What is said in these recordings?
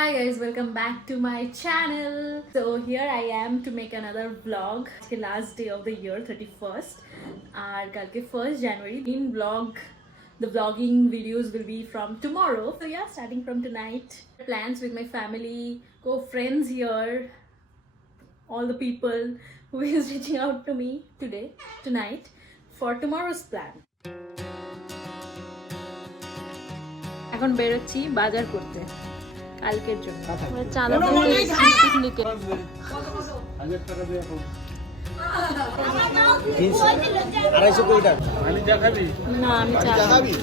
Hi guys, welcome back to my channel. So here I am to make another vlog. The last day of the year, 31st. And kalke 1st January. In vlog, the vlogging videos will be from tomorrow. So yeah, starting from tonight. Plans with my family, friends here, all the people who is reaching out to me tonight for tomorrow's plan. এখন বেরোচ্ছি বাজার করতে কালকের জন্য চাঁদা পিকনিকে না আমি চা খাবি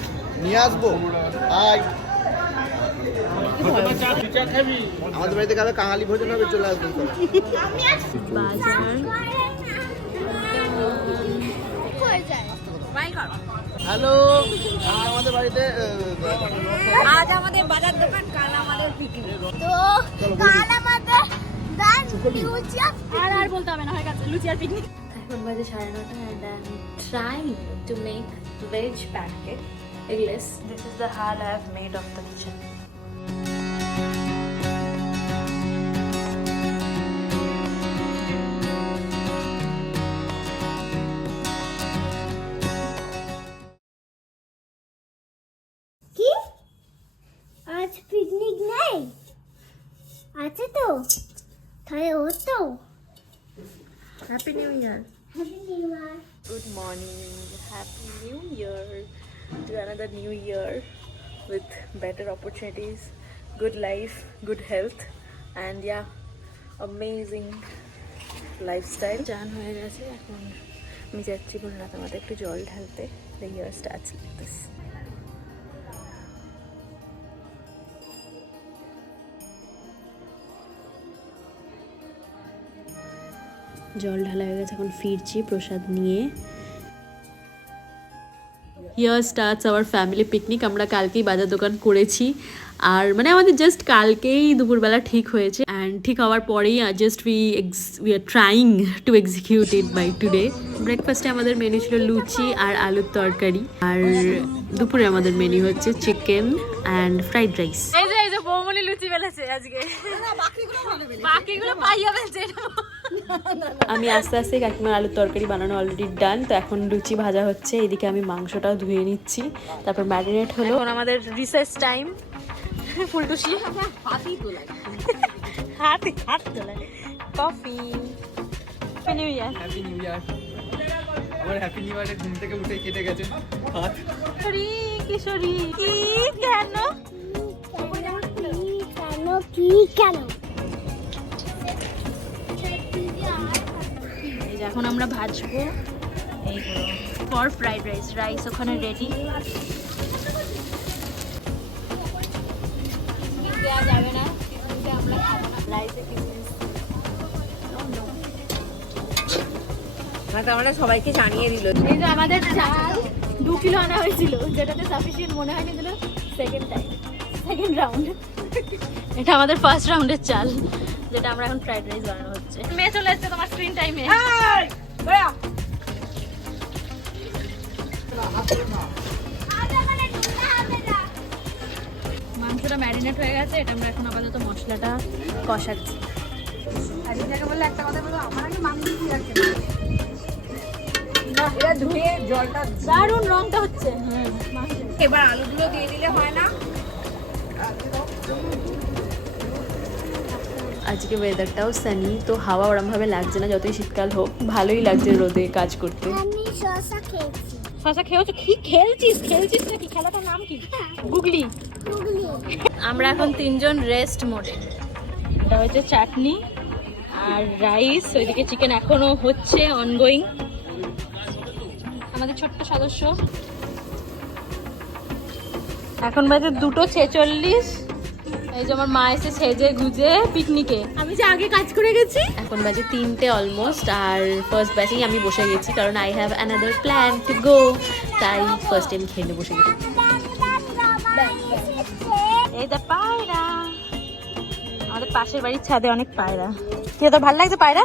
নিয়ে আসবো আমাদের বাড়িতে কালকে কাঙালি ভোজন হবে চলে আসবেন বাজার হ্যালো আমাদের বাড়িতে আজ আমাদের বাজার দোকান কাল আমাদের পিকনিক তো কাল আমাদের দান লুচি আর বলতে হবে না হয়ে গেছে লুচি আর পিকনিক এখন বাজে 9:30 and I'm trying to make veg pancake eggless. This is the haul I have made of the kitchen. आज पिकनिक नहीं আছে তো তাহলে ও তো Happy New Year. Happy new year Good morning. Happy New Year to another new year with better opportunities, good life, good health, and yeah, amazing lifestyle. চান হয়ে গেছে এখন আমি যাচ্ছি বললাম আমাদের একটু জল ঢালতে. The year starts like this. জল ঢালা হয়ে গেছে এখন ফিরছি প্রসাদ নিয়ে. Here starts our family picnic. আমরা কালকেই বাজার দোকান করেছি আর মানে আমাদের জাস্ট কালকেই দুপুরবেলা ঠিক হয়েছে অ্যান্ড ঠিক হওয়ার পরেই just we are trying to execute it by today. ব্রেকফাস্টে আমাদের মেনু ছিল লুচি আর আলুর তরকারি আর দুপুরে আমাদের মেনু হচ্ছে চিকেন অ্যান্ড ফ্রাইড রাইস. এই যে বৌমনি লুচি বেলেছে আজকে, বাকিগুলো পাই হবে যেটা. আমি আস্তে আস্তে কাকিমার আলুর তরকারি বানানো অলরেডি ডান. তো এখন লুচি ভাজা হচ্ছে, এদিকে আমি মাংসটাও ধুয়ে নিচ্ছি, তারপর ম্যারিনেট হলো. এখন আমাদের রিসেস টাইম. ফুলটুসি হাতি তোলায় হাত তোলায় coffee. Happy new year. Happy new year. আমার হ্যাপি নিউ ইয়ারে ঘুম থেকে উঠে কেটে গেছে হাত. সরি কিশোরী কি কেন কেন এখন আমরা ভাজবো এই ফর ফ্রাইড রাইস. রাইস ওখানে রেডি. দেওয়া যাবে না, আমরা খাবো না রাইসে কিসমিস. আমরা সবাইকে জানিয়ে দিল. এই যে আমাদের চাল 2 কিলো আনা হয়েছিল, যেটাতে সাফিসিয়েন্ট মনে হয়নি দিল সেকেন্ড রাউন্ড. এটা আমাদের ফার্স্ট রাউন্ডের চাল, যেটা আমরা এখন ফ্রাইড রাইস বানানো হচ্ছে. মেয়ে চলে এসেছে তোমার স্ক্রিন টাইমে. মাংসটা ম্যারিনেট হয়ে গেছে, এটা আমরা এখন আপাতত মশলাটা কষাচ্ছি. দারুণ রংটা হচ্ছে. এবার আলুগুলো দিয়ে দিলে হয় না. আজকে ওয়েদারটাও সানি, তো হাওয়া ওরমভাবে লাগছে না. যতই শীতকাল হোক ভালোই লাগছে রোদে কাজ করতে. আমি শসা খেয়েছি. শসা খেয়েছো? কি খেলছিস নাকি? খেলাটার নাম কি? গুগলি. আমরা এখন 3জন রেস্ট মোডে. এটা হচ্ছে চাটনি আর রাইস, ওইদিকে চিকেন এখনো হচ্ছে অনগোয়িং. আমাদের ছোট্ট সদস্য এখন বাজে 2:46. এই যে আমার মা এসে সেজে গুজে পিকনিকে, আমি যে আগে কাজ করে গেছি. এখন বাজে 3টে অলমোস্ট আর ফার্স্ট ব্যাচেই আমি বসে গেছি কারণ I have another plan to go. তাই ফার্স্ট টাইম খেলে বসে গেছি. এই দা পায়রা, আমাদের পাশের বাড়ির ছাদে অনেক পায়রা. কি তোর ভালো লাগছে পায়রা?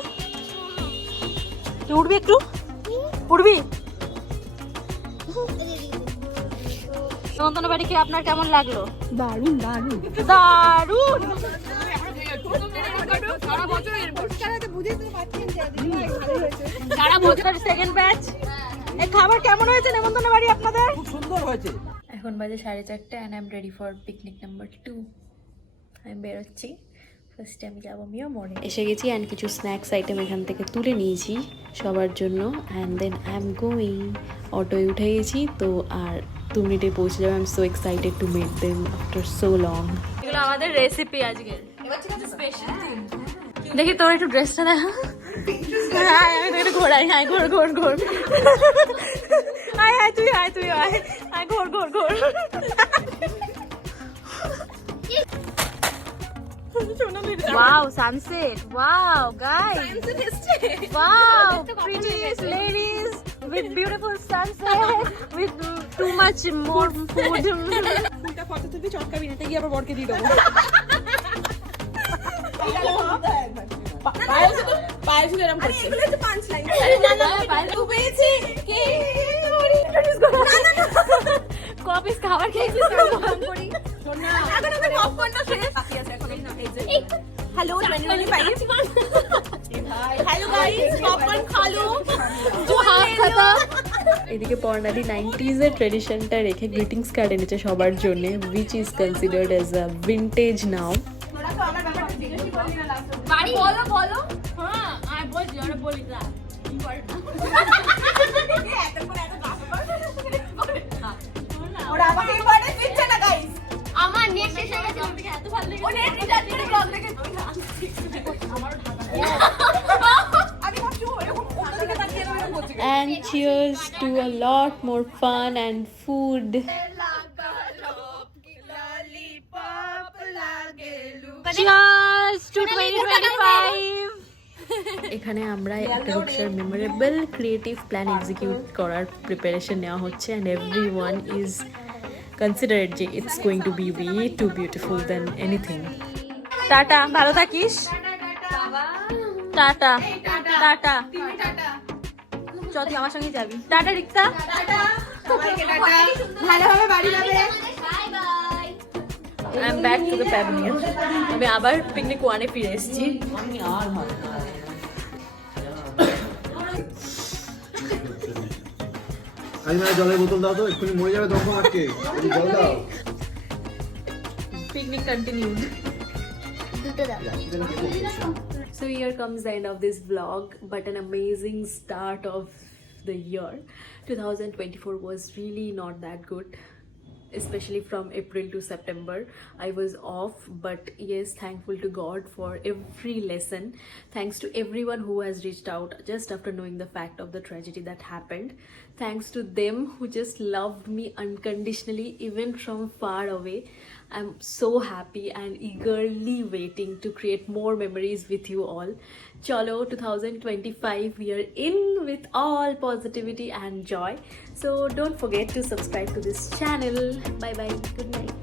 তুই উঠবি একটু? উঠবি? নেমন্তন্ন বাড়ি খেয়ে আপনার কেমন লাগলো? দারুণ দারুণ দারুণ. Second batch. এই খাবার কেমন হয়েছে নেমন্তন্ন বাড়ি আপনাদের? খুব সুন্দর হয়েছে। এখন বাজে 4:30 and I am ready for picnic number 2। আমি বেরোচ্ছি। ফার্স্টে আমি যাবো মিও মোড়ে। এসে গেছি অ্যান্ড কিছু স্ন্যাক্স আইটেম এখান থেকে তুলে নিয়েছি সবার জন্য, and then I am going. অটোয় উঠে গেছি তো, আর 2 মিনিটে পৌঁছে যাবে। I am so excited to meet them after so long. এগুলো আমাদের রেসিপি আজকে। দেখি তোর একটু ড্রেসটা দেখা। হ্যাঁ আমি একটু ঘোরাই। হ্যাঁ ঘোর ঘোর ঘোর। আয় আয় তুই আয় তুই আয় আয় ঘোর ঘোর ঘোর। Wow, sunset. Wow, guys. Wow, pretty ladies with beautiful sunset with too much more food. ফুলটা ফটো তুলবি চটকাবি না, গিয়ে আবার বরকে দিয়ে দেবো। পায়ে শুধু এরকম করছে। এগুলো তো পাঁচ লাইন। পেয়েছি কে কপিস খাবার খেয়েছিস করি। এখন আমি পপকর্নটা শেষ বাকি আছে এখন এই যে হ্যালো 2025 হ্যালো গাইস পপকর্ন খালো जो हाफ खाता। এদিকে পর্ণাদি 90s এর ট্রেডিশনটা রেখে গ্রিটিংস কার্ড এনেছে সবার জন্য, which is considered as a vintage now. তোরা তো আমার ব্যাপারটা জিজ্ঞেস করলি না লাস্ট। বাড়ি বলো বলো। হ্যাঁ আমি বলছি ওরা বলি না কি করে ওরা আমাকে ইম্পর্টেন্স দিচ্ছে না গাইস। আমার নেট শেষ হয়ে গেছে আমাকে এত ভালো লেগেছে। ও নেট রিচার্জ করে ব্লগ দেখে আমারও ঢাকা। আমি ভাবছি ও এরকম অন্য দিকে তাকিয়ে এরকম বলছে। And cheers to a lot more fun and food. Cheers to 2025. এখানে আমরা একটা রূপসার মেমোরেবল ক্রিয়েটিভ প্ল্যান এক্সিকিউট করার প্রিপারেশন নেওয়া হচ্ছে, and every one is considered যে it's going to be way too beautiful than anything. Tata, ভালো থাকিস। Tata tata. চল তুই আমার সঙ্গে যাবি। টাটা রিক্তা। ভালোভাবে বাড়ি যাবে। I am back to the pavilion. আমি আবার পিকনিক 1-এ ফিরে এসেছি। আমি মানে জলের বোতল দাও তো, এক্ষুনি মরে যাবে দম আটকে। জল দাও। Picnic continued. So here comes the end of this vlog, but an amazing start of the year. 2024 was really not that good, especially from April to September. I was off, but yes, thankful to God for every lesson. Thanks to everyone who has reached out just after knowing the fact of the tragedy that happened. Thanks to them who just loved me unconditionally, even from far away. I'm so happy and eagerly waiting to create more memories with you all. Chalo, 2025, we are in with all positivity and joy. So don't forget to subscribe to this channel. Bye bye. Good night.